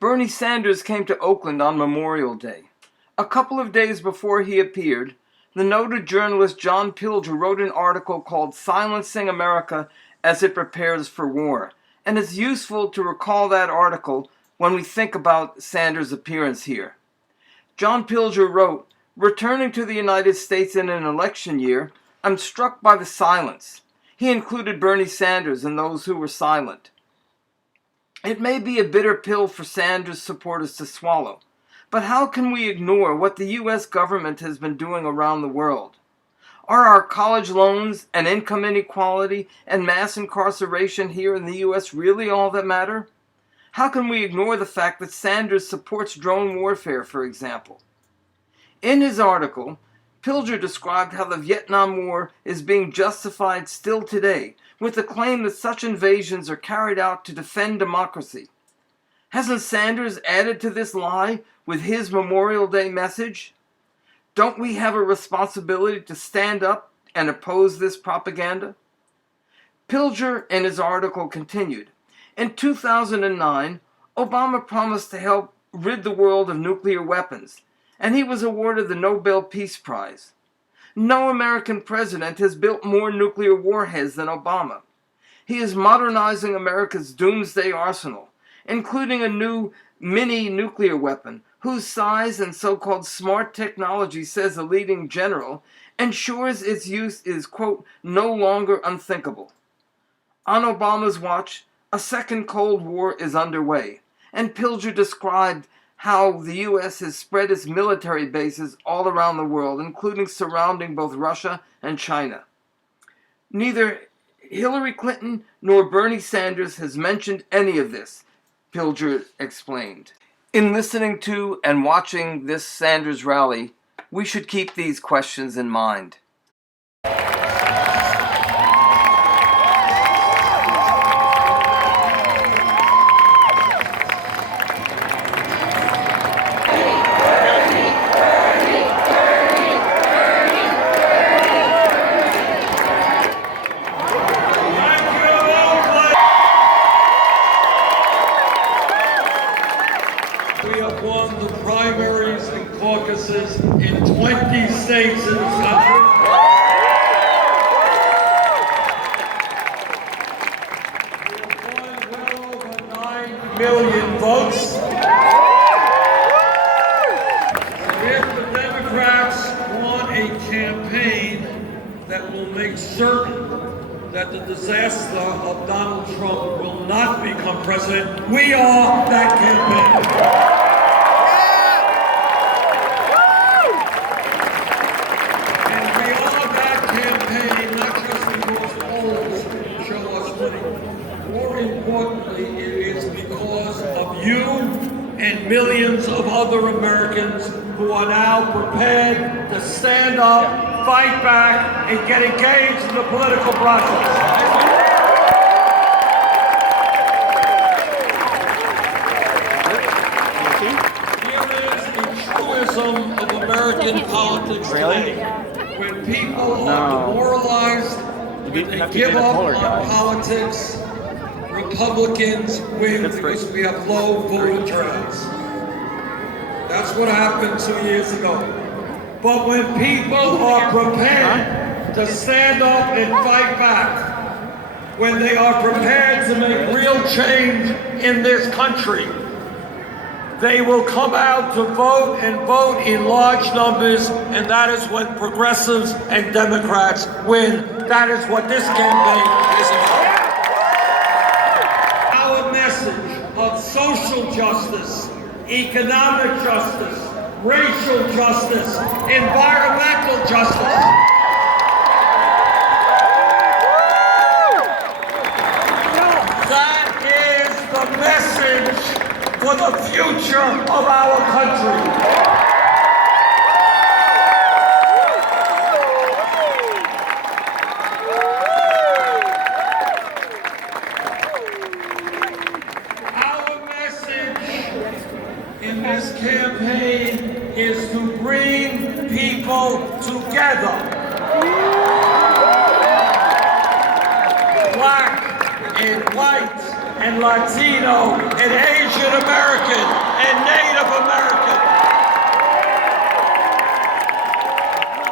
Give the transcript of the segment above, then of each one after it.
Bernie Sanders came to Oakland on Memorial Day. A couple of days before he appeared, the noted journalist John Pilger wrote an article called "Silencing America as it Prepares for War," and it's useful to recall that article when we think about Sanders' appearance here. John Pilger wrote, "Returning to the United States in an election year, I'm struck by the silence." He included Bernie Sanders and those who were silent. It may be a bitter pill for Sanders supporters to swallow, but how can we ignore what the U.S. government has been doing around the world? Are our college loans and income inequality and mass incarceration here in the U.S. really all that matter? How can we ignore the fact that Sanders supports drone warfare, for example? In his article, Pilger described how the Vietnam War is being justified still today with the claim that such invasions are carried out to defend democracy. Hasn't Sanders added to this lie with his Memorial Day message? Don't we have a responsibility to stand up and oppose this propaganda? Pilger in his article continued, in 2009, Obama promised to help rid the world of nuclear weapons, and he was awarded the Nobel Peace Prize. No American president has built more nuclear warheads than Obama. He is modernizing America's doomsday arsenal, including a new mini-nuclear weapon whose size and so-called smart technology, says a leading general, ensures its use is, quote, no longer unthinkable. On Obama's watch, a second Cold War is underway, and Pilger described how the U.S. has spread its military bases all around the world, including surrounding both Russia and China. Neither Hillary Clinton nor Bernie Sanders has mentioned any of this, Pilger explained. In listening to and watching this Sanders rally, we should keep these questions in mind. We have won the primaries and caucuses in 20 states in this country. We have won well over 9 million votes. If the Democrats want a campaign that will make certain that the disaster of Donald Trump will not become president, we are that campaign. And we are that campaign not just because polls show us winning. More importantly, it is because of you and millions of other Americans who are now prepared to stand up, fight back, and get engaged in the political process. Here is a truism of American politics today. When people are demoralized, when they give up on politics, Republicans win because we have low voter turnouts. That's what happened 2 years ago. But when people are prepared to stand up and fight back, when they are prepared to make real change in this country, they will come out to vote and vote in large numbers, and that is when progressives and Democrats win. That is what this campaign is about. Our message of social justice, economic justice, racial justice, environmental justice. That is the message for the future of our country. Our message in this campaign is to bring people together. Black and white, and Latino and Asian American and Native American.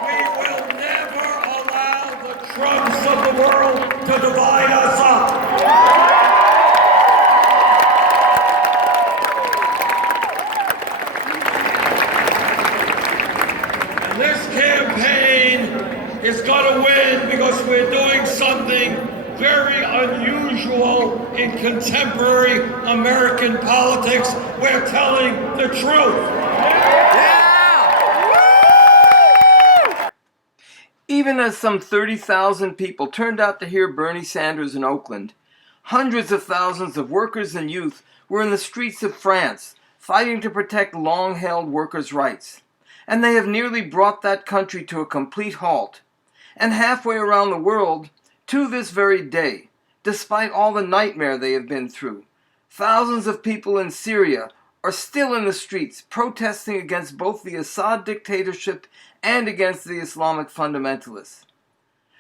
We will never allow the Trumps of the world to divide us up. And this campaign is going to win because we're doing something very unusual in contemporary American politics. We're telling the truth. Even as some 30,000 people turned out to hear Bernie Sanders in Oakland, hundreds of thousands of workers and youth were in the streets of France fighting to protect long-held workers' rights. And they have nearly brought that country to a complete halt. And halfway around the world, to this very day, despite all the nightmare they have been through, thousands of people in Syria are still in the streets protesting against both the Assad dictatorship and against the Islamic fundamentalists.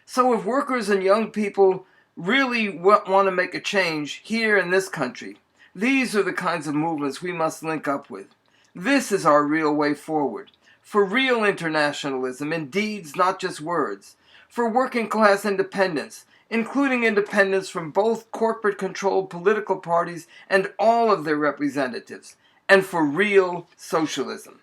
So if workers and young people really want to make a change here in this country, these are the kinds of movements we must link up with. This is our real way forward. For real internationalism in deeds, not just words. For working class independence, including independence from both corporate-controlled political parties and all of their representatives. And for real socialism.